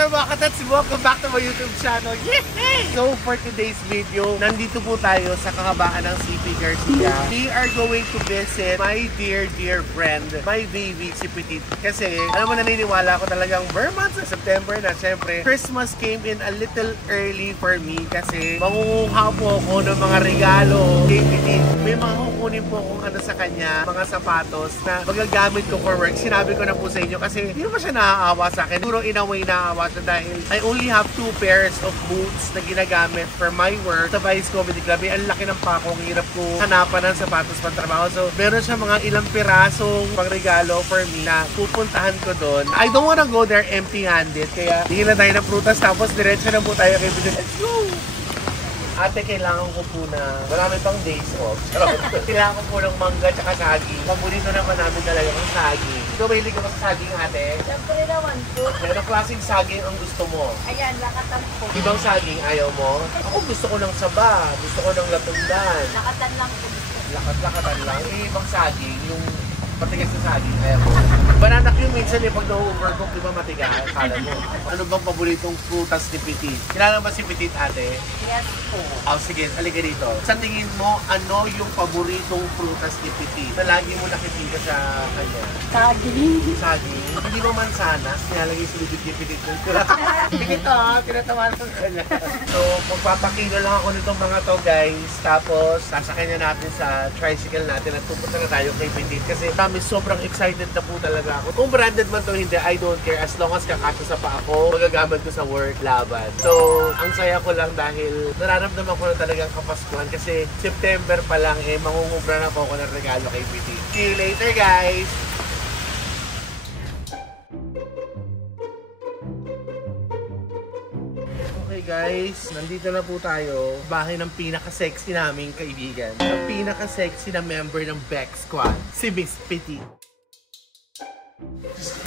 there mga katats! Welcome back to my YouTube channel! Yay! So for today's video, nandito po tayo sa kahabaan ng CP Garcia. We are going to visit my dear friend, my baby, si Petit. Kasi alam mo, naniniwala ko talagang months sa September na. Siyempre, Christmas came in a little early for me kasi mangunguha po ako ng mga regalo kay Petit. May mga kukunin po kung ano sa kanya, mga sapatos na magagamit ko for work. Sinabi ko na po sa inyo kasi hindi naman siya naaawa sa akin. Siguro in a way naaawa siya dahil I only have 2 pairs of boots na ginagamit for my work sa Vice Comedy Club. Ang laki ng pako, ang hirap ko hanapan ng sapatos pang trabaho. So, meron siya mga ilang pirasong pangregalo for me na pupuntahan ko doon. I don't wanna go there empty-handed. Kaya, tingin na tayo ng prutas tapos diretso na po tayo kay Petit. Let's go! Ate, kailangan ko po na marami pang days off. Kailangan ko po ng mangga tsaka saging. Paborito naman namin talaga ng saging. So, mahilig ka ba sa saging, ate? Siyempre naman po. Anong klaseng saging ang gusto mo? Ayan, lakatan po. Ibang saging ayaw mo? Ako gusto ko ng saba, gusto ko ng latundan. Lakatan lang po. Lakat-lakatan lang. Ibang saging, yung matigas na saging, ayaw mo. Banana Q minsan pag na-overcook, di ba matigas? Kala mo. Ano bang paboritong prutas ni Petit? Kilala ba si Petit, ate? Yes po. Oh, sige, halika dito. Sa tingin mo, ano yung paboritong prutas ni Petit na lagi mo nakikita sa kanya? Saging. Saging? Hindi ba mansanas? Nilalagay sa bibig ni Petit. Tingin to, tinatamaan ko kanya. So, magpapakilo lang ako nitong mga to, guys. Tapos, sasakyan na natin sa tricycle natin at pupunta na tayo kay Petit. Kasi kami sobrang excited na po talaga ako. Kung branded man to hindi, I don't care. As long as kakasya sa pa ako, magagamit ko sa work, laban. So, ang saya ko lang dahil nararamdaman ko na talagang kapaskuhan kasi September pa lang mangungubra na po ako ng regalo kay Petit. See you later, guys! Okay guys, nandito na po tayo. Bahay ng pinaka-sexy naming kaibigan. Ang pinaka-sexy na member ng Bex Squad, si Miss Petit.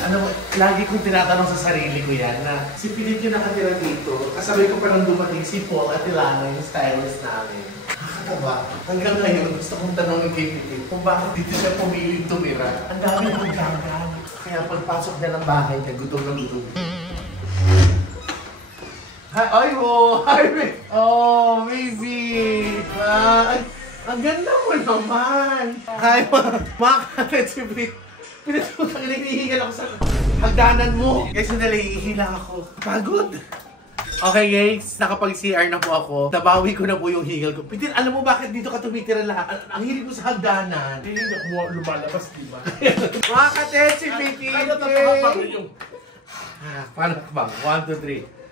Ano, lagi kong tinatanong sa sarili ko yan na si Petit yung nakatira dito. Kasabay ko pa nang dumating si Paul at Ilana, yung stylist namin. Nakakatawa. Hanggang ngayon, gusto kong tanongin kay Petit kung bakit dito siya pumiling tumira. Ang dami kong ganggang. Kaya pagpasok niya ng bahay niya, gutom na gutom. Hi, ay mo! Hi, oh, baby! Ang ganda mo naman! Hi, mga si Petit. Pinatutang hinihingal ako sa hagdanan mo. Guys, sandali, hihila ako. Pagod! Okay guys, nakapag-CR na po ako. Nabawi ko na po yung hingal ko. Petit, alam mo bakit dito ka tumitira lahat? Ang hilig ko sa hagdanan. Hindi ako lumalabas, di ba? Mga katet, si Petit! Ano tatapang yung... Paano bang? 1, 2, 3.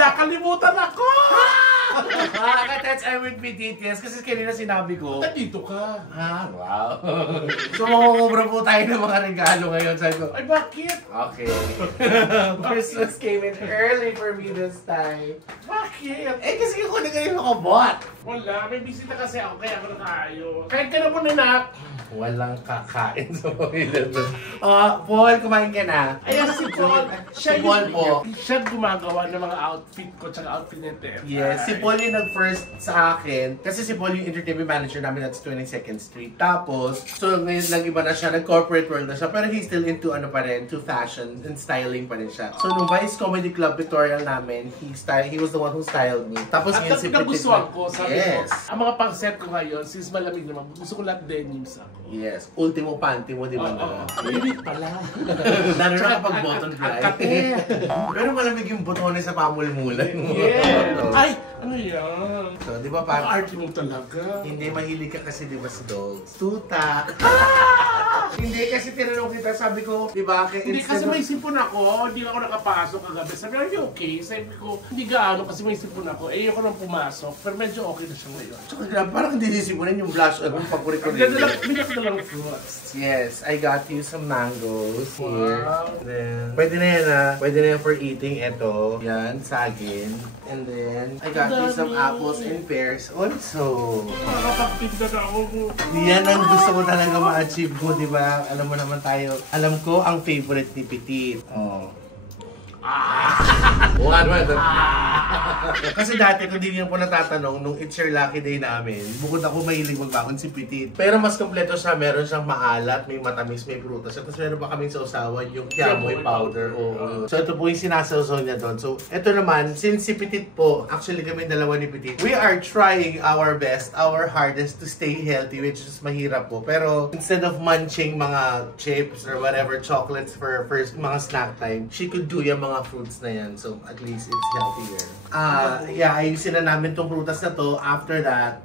Nakalimutan ako! Mga katets, I'm with Petit. Yes, kasi kanina sinabi ko. Nandito ka. Wow. So, makukubra po tayo ng mga regalo ngayon. Sabi ko, Ay, bakit? okay. Christmas came in early for me this time. Bakit? Kasi ako na kayo nakabot. Wala, may bisita kasi ako kaya ako nakaayo. Kahit ka na po, Nanak. Walang kakain sa pamilya doon. Paul, kumain ka na. Ayan si Paul. Si Paul po. Siya gumagawa ng mga outfit ko tsaka outfit ni Tef. Yes, si Paul yung nag-first sa akin. Kasi si Paul yung entertainment manager namin at 22nd Street. Tapos, so ngayon nag-iba na siya, nag-corporate world na siya. Pero he's still into ano pa rin, to fashion and styling pa rin siya. So nung Vice Comedy Club pictorial namin, he was the one who styled me. Tapos at ngayon si Petit. nagustuhan ko, sabi yes. ko, ang mga pang-set ko ngayon, since malamig naman, gusto ko lahat denims ako. Yes, ultimo panty mo, di ba? Limit pala. Lalo na kapag button fly. Pero malamig yung botones sa pamulmulan mo. Yeah. Ay, ano yan? So, di ba Ang parang... arte mo talaga. Hindi, mahilig ka kasi di ba sa dogs? Tuta! Hindi, kasi tinanong kita, sabi ko, di ba? Hindi, kasi may sipon ako, hindi ako nakapasok kagabi. Sabi ko, are you okay? Sabi ko, hindi gaano kasi may sipon ako. Eh, ako nang pumasok, pero medyo okay na siya ngayon. Tsaka grabe, parang hindi nisipunan yung blush, yung paborito ko rin. Binap na lang fruits. Yes, I got you some mangoes here. Wow. Then, pwede na yan pwede na yan for eating. Ito, yan, sagin. And then, I got you some apples and pears also. Makakapagpinda na ako. Yan ang gusto ko talaga ma-achieve ko, di ba? Alam mo naman tayo. Alam ko ang favorite ni Petit. Oh. One, one, Kasi dati, kung di niyo po natatanong, nung It's Your Lucky Day namin, bukod ako mahilig magbaon si Petit. Pero mas kompleto siya, meron siyang maalat, may matamis, may prutas. At tapos meron pa kaming sausawan, yung yamoy powder. Oo. So ito po yung sinasawsaw niya doon. So ito naman, since si Petit po, actually kami dalawa ni Petit, we are trying our best, our hardest to stay healthy, which is mahirap po. Pero instead of munching mga chips or whatever, chocolates for first mga snack time, she could do yung mga fruits na yan. So at least it's healthier. Yeah, ayusin na namin tong prutas na to. After that,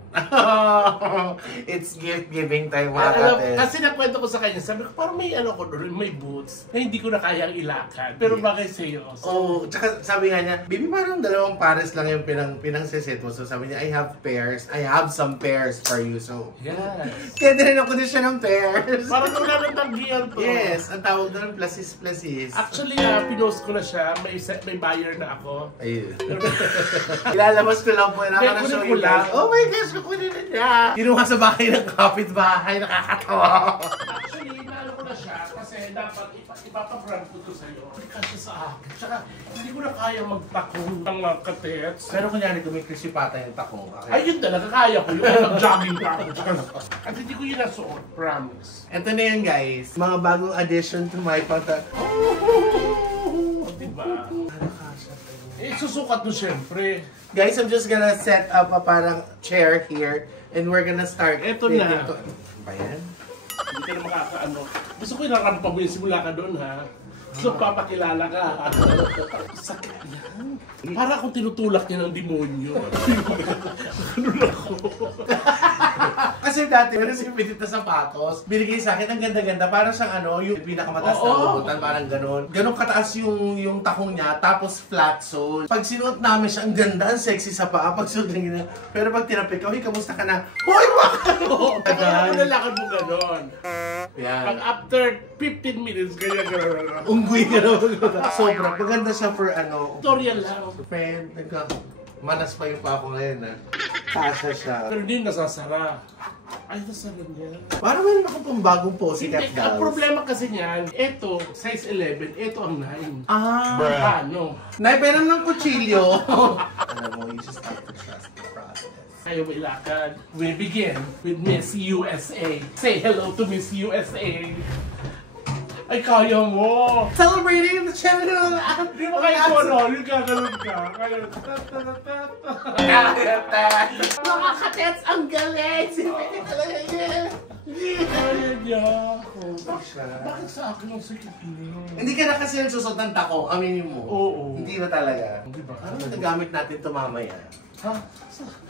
it's gift-giving time mga kates. Kasi nakwento ko sa kanya, sabi ko, parang may ano ko doon, may boots, na hindi ko na kayang ilakad. Pero bagay sa'yo. Oh, tsaka sabi nga niya, baby, parang dalawang pares lang yung pinang-seset mo. So sabi niya, I have pairs. I have some pairs for you. So, yes. Kaya din ako din siya ng pairs. Parang nung nanatagyan to. Yes, ang tawag doon, plasis. Actually, pinost ko na siya. May buyer na ako. Ayun. Ilalabas ko lang po. Nakaka-show you guys. Oh my gosh, kukunin na niya. Kinuha sa bahay ng kapitbahay. Nakakatawa. Actually, inaano ko na siya kasi dapat ipapa-front ko to sa'yo. Kasi sa akin. Tsaka, hindi ko na kaya magtakong ng mga katets. Pero kunyari kung may crispy pata yung takong. Okay. Ayun talaga, kaya ko yun. Nag-jogging pa ako. At hindi ko yun nasuot, promise. Ito na yun guys. Mga bagong addition to my pata. Diba? Susukat mo syempre. Guys, I'm just gonna set up a parang chair here and we're gonna start. Eto na. Ba yan? Hindi ka na makakaano. Gusto ko inarampa mo yung simula ka doon ha. So papakilala ka. Sakit yan. Para akong tinutulak niya ng demonyo. Ano na ako? Kasi dati, meron si Petit na sapatos. Binigay sa akin, ang ganda-ganda. Parang siyang ano, yung pinakamataas na lubutan, parang ganon. Ganon kataas yung takong niya, tapos flat sole. Pag sinuot namin siya, ang ganda, ang sexy sa paa. Pag suot lang yun. Pero pag tinapik, hoy, kamusta ka na? Hoy, wakano! Kaya nalakad mo ganon. Yan. Pag after 15 minutes, ganyan. Unggoy ka na. Sobrang maganda siya for ano. Tutorial lang. Friend, manas pa yung pa ako ngayon ha. Kasha siya. Pero hindi nasasara. Ay, nasara niya. Parang meron ako pang bagong Pussycat Hindi, dolls. ang problema kasi niyan, ito, size 11, ito ang 9. Ano? Naiperan ng kutsilyo. Alam mo, you just have to trust the process. Ayaw mo ilakad. We begin with Miss USA. Say hello to Miss USA. Ay, kaya mo! Celebrating the channel! Di ba kaya ko ano? Yung gaganon ka. Kaya... Mga katets, ang galing! Si Petit talaga yun! Kaya niya. siya. Bakit sa akin ang sakit niya? Hindi ka na kasi nagsusot ng tako, aminin mo. Oo. Hindi na talaga. Hindi ba? Ano nagamit natin ito mamaya? Ha?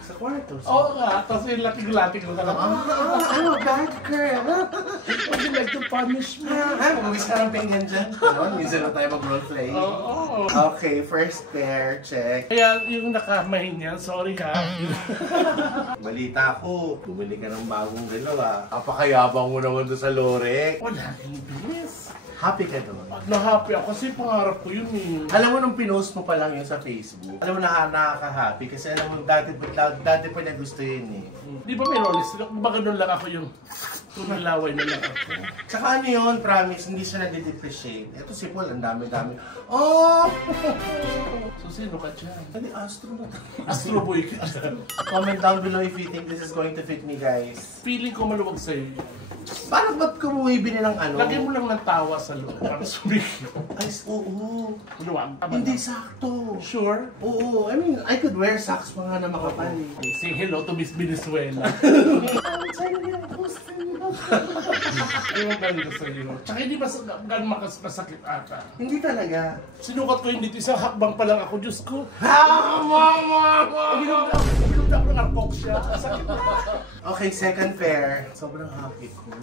Sa kwarto. Oo nga, tapos yung laking-lating ko talaga. I'm a bad girl. Would you like to punish me? Ay, magwis ka ng pinggan dyan. Ano? Minsan na tayo mag-roleplay. Oo. Okay, first pair, check. Kaya yung nakamahin niya, sorry ha. Balita ko, bumili ka ng bagong relo ah. Apakayabang mo naman doon sa lore. Wala rin bilis. Happy ka doon. Na-happy ako kasi pangarap ko yun eh. Alam mo nung pinost mo pa lang yun sa Facebook, alam mo nakaka-happy kasi alam mo dati pa niya gusto yun eh. Di ba may rollers? Baka doon lang ako yung tunalaway na lang ako. Tsaka ano yun, promise, hindi siya nade-depreciate. Ito si Paul, ang dami-dami. Oh! So sino ka dyan? Hindi, astronaut. Astro Boy ka. Comment down below if you think this is going to fit me, guys. Feeling ko maluwag sa'yo. Paano ba't ko bumibili ng ano? Lagyan mo lang ng tawa sa loob para sumikyo. Ay, oo. Maluwag. Hindi sakto. Sure? Oo, I mean, I could wear socks pa nga na makapal eh. Say hello to Miss Venezuela. Ewan ka nito sa'yo. Tsaka hindi gan masakit ata. Hindi talaga. Sinukat ko yun dito, isang hakbang pa lang ako, Diyos ko. Mama! Uminom na ako ng arpok siya. Sakit na. Okay, second pair. Sobrang happy ko.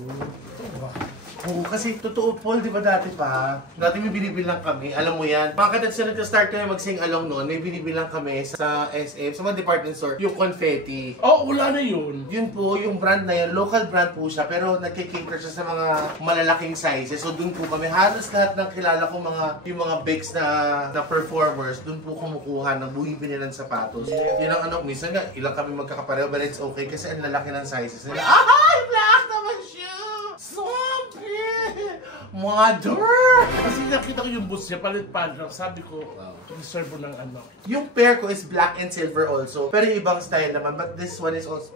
Oo, kasi totoo, Paul, di ba dati pa? Dati may binibilang kami, alam mo yan. Mga katets na nag-start kami mag-sing along noon, may binibilang kami sa SM, sa mga department store, yung confetti. Oh, wala na yun. Yun po, yung brand na yun, local brand po siya, pero nagkikater siya sa mga malalaking sizes. So dun po kami, halos lahat ng kilala ko yung mga bigs na performers, dun po kumukuha ng buhibin nilang sapatos. Yun ang ano, minsan nga, ilang kami magkakapareho, but it's okay kasi ang lalaki ng sizes nila. Ay, black naman siya! So Mother! Kasi nakita ko yung boots niya, palit-palit lang. Sabi ko, deserve mo ng ano. Yung pair ko is black and silver also. Pero yung ibang style naman. But this one is also...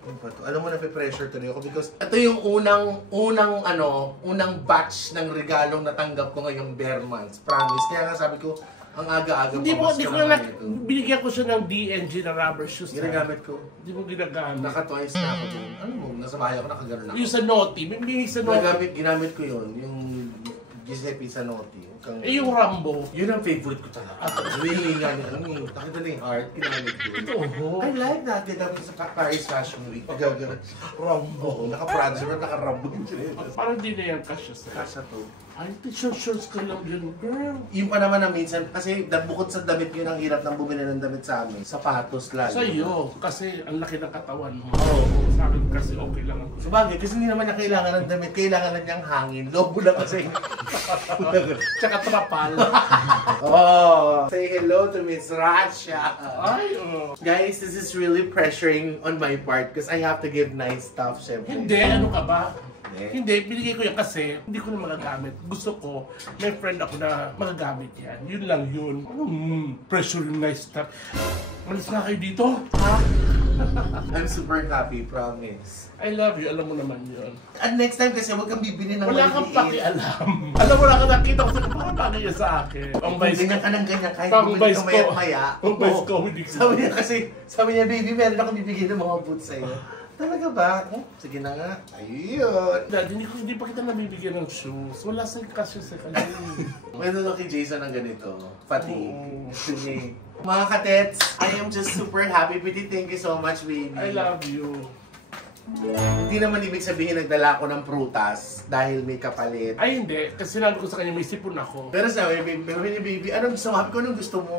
Ano ba to? Alam mo, nape-pressure tuloy ako because ito yung unang batch ng regalong natanggap ko ngayong bare months. Promise. Kaya nga sabi ko, ang aga-aga Hindi pa. ko na binigyan ko siya ng DNG na rubber shoes. Ginagamit ko. Hindi mo ginagamit. Naka-twice na ako dun. Ano mo? Nasa bahay ako, nakagano'n ako. Yung sa Naughty, may sa Naughty. Ginamit ko yun. Yung Giuseppe Zanotti. Eh, yung Rambo. Yun ang favorite ko talaga. Really nga ni nakita na yung heart, ginamit ko. Oo. I like that. Ginamit sa Paris Fashion Week. Pagkagano'n. Rambo. Naka-Prada siya, naka-Rambo. Parang di na yan kasya sa. Kasha to. Ay, t-shirts ka lang yun, girl. Yung pa naman na minsan, kasi bukod sa damit yun, ang hirap ng bumili ng damit sa amin. Sapatos lalo. Sa'yo, kasi ang laki ng katawan mo. Oo. Sa akin kasi okay lang ako. Sabagay, kasi hindi naman niya kailangan ng damit, kailangan na niyang hangin. Lobo na kasi. Tsaka trapal. Oh, say hello to Miss Rasha. Ay, Guys, this is really pressuring on my part because I have to give nice stuff, syempre. Hindi, ano ka ba? Hindi. Hindi, binigay ko yan kasi hindi ko na magagamit. Gusto ko, may friend ako na magagamit yan. Yun lang yun. Pressure yung nice stuff. Malis na kayo dito. Ha? I'm super happy, promise. I love you, alam mo naman yun. And next time kasi huwag kang bibili ng Wala kang maliliit. pakialam. Alam mo, wala kang nakita ko sa mga bagay niya sa akin. Ang vice Ganyan ka ng ganyan kahit Pang bumili vice ka ko. maya-maya. Ang vice Oo. ko, hindi ko. Sabi niya, baby, meron ako bibigyan ng mga boots sa'yo. Talaga ba? Sige na nga. Ayun. Dad, hindi pa kita nabibigyan ng shoes. Wala sa kasya sa kanya. May nalo kay Jason ng ganito. Fatigue. Oo. Sige. Mga katets, I am just super happy. Piti, thank you so much, baby. I love you. Hindi naman ibig sabihin nagdala ako ng prutas dahil may kapalit. Ay, hindi. Kasi sinabi ko sa kanya, may sipon ako. Pero sabi ni baby, anong gusto mo? Sabi ko, anong gusto mo?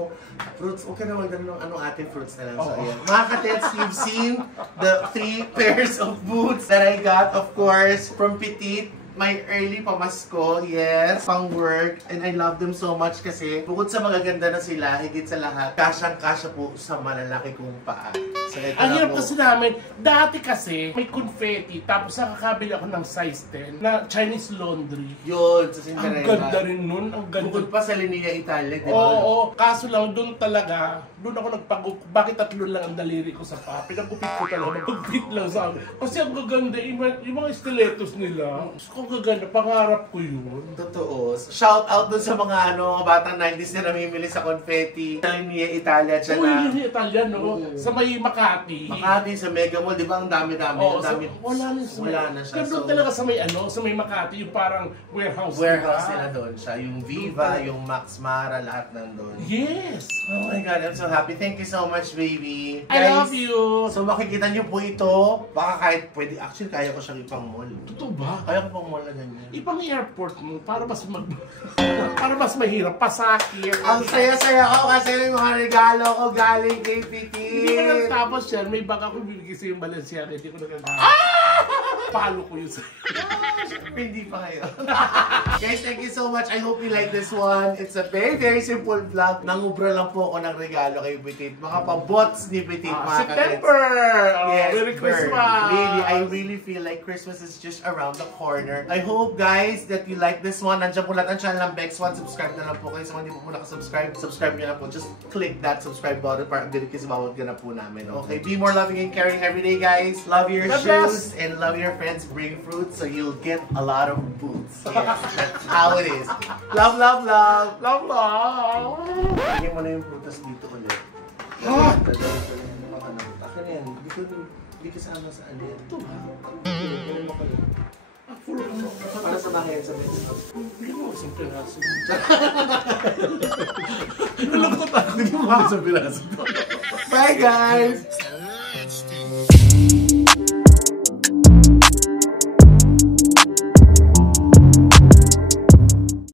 Fruits, okay na magdala ng ano ating fruits na lang. So, ayan. Mga katets, you've seen the 3 pairs of boots that I got, of course, from Petite. My early pamasko, yes, pang work, and I love them so much kasi bukod sa magaganda na sila, higit sa lahat, kasyang-kasya po sa malalaki kong paa. So, ito Ang na hirap po. kasi namin, dati kasi may confetti, tapos nakakabili ako ng size 10 na Chinese laundry. Yun, sa Ang Cinderella. ganda rin nun, ang ganda. Bukod pa sa Linea Italia, di ba? Oo, kaso lang doon talaga, doon ako nagpagupit. Bakit 3 lang ang daliri ko sa paa? Pinagupit ko talaga, magpagupit lang sa akin. Kasi ang gaganda, yung mga stilettos nila, ang gaganda, pangarap ko yun. Totoo. Shout out dun sa mga mga batang 90s na namimili sa confetti. Sa Linea Italia dyan Oo, na. yun yung Italian, no? Sa may Makati. Makati sa Mega Mall, di ba ang dami-dami? Oo, ang dami. wala na siya. Wala na siya. Kaya doon talaga sa may sa may Makati, yung parang warehouse. Warehouse nila. nila doon siya. Yung Viva, yung Max Mara, lahat nandun. Yes! Oh my God, I'm so happy. Thank you so much, baby. I love you! So makikita niyo po ito. Baka kahit pwede. Actually, kaya ko siyang ipang mall. Totoo ba? Kaya ko pang mall na ganyan. Ipang airport mo para mas para mas mahirap pasakit. Ang saya-saya ko kasi yung mga regalo ko galing kay Piti. Hindi ko natapos yan. May bag ako bibigay sa yung Balenciaga. Hindi ko nagagamit. Palo ko yun sa'yo. Hindi pa ngayon. Guys, thank you so much. I hope you like this one. It's a very, very simple vlog. Nangubra lang po ako ng regalo kay Petit. Mga pabots ni Petit, mga September! Oh, Yes, Merry Christmas! Really, I really feel like Christmas is just around the corner. I hope, guys, that you like this one. Nandiyan po lahat ang channel ng Bex One. Subscribe na lang po kayo. Sa mga hindi po nakasubscribe, subscribe nyo na po. Just click that subscribe button para update kayo sa bawat ganap po namin. Okay, be more loving and caring every day, guys. Love your God shoes and love your friends. Bring fruits so you'll get a lot of boots. Yes, that's how it is. Love, love, love. Love, love! Lagyan mo na yung prutas dito ulit. Ah! Dadalhin ko lang yung mga akin yan. Hindi kasama sa ano yan. Ito ha? Para sa bahay yan sa Bex. Hindi mo isang piraso. Nalungkot ako. Hindi mo sa piraso. Bye guys!